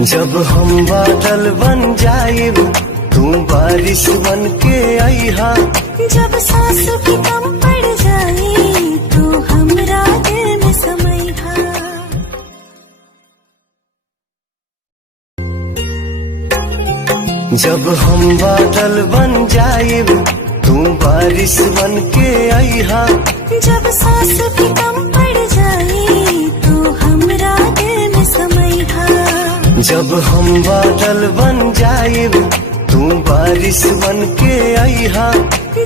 जब हम बादल बन जाइब तू बारिश बन के आईहा। जब सांस भी कम पड़ जाए तू हमरा दिल में समैहा। जब हम बादल बन जाइब तू बारिश बन के आईहा। जब सांस भी कम पड़ जाए तू हमरा दिल में समैहा। जब हम बादल बन जाइब तू बारिश बन के आईहा।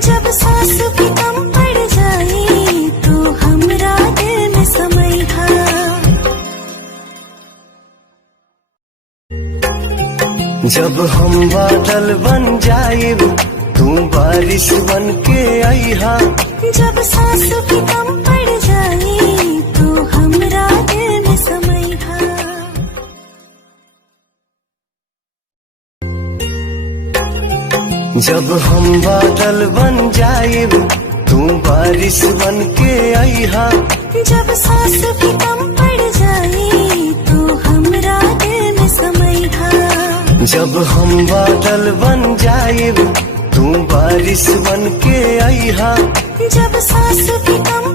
जब सांस भी कम पड़ जाए तू हमरा दिल में समैहा। जब हम बादल बन जाइब तू बारिश बन के आईहा। जब सांस भी कम पड़ जाए तू हमरा दिल में समैहा। जब हम बादल बन जाइब तू बारिश बन के आईहा। जब सांस भी कम पड़ जाए तू हमरा दिल में समैहा। जब हम बादल बन जाइब तू बारिश बन के आईहा। जब सांस भी कम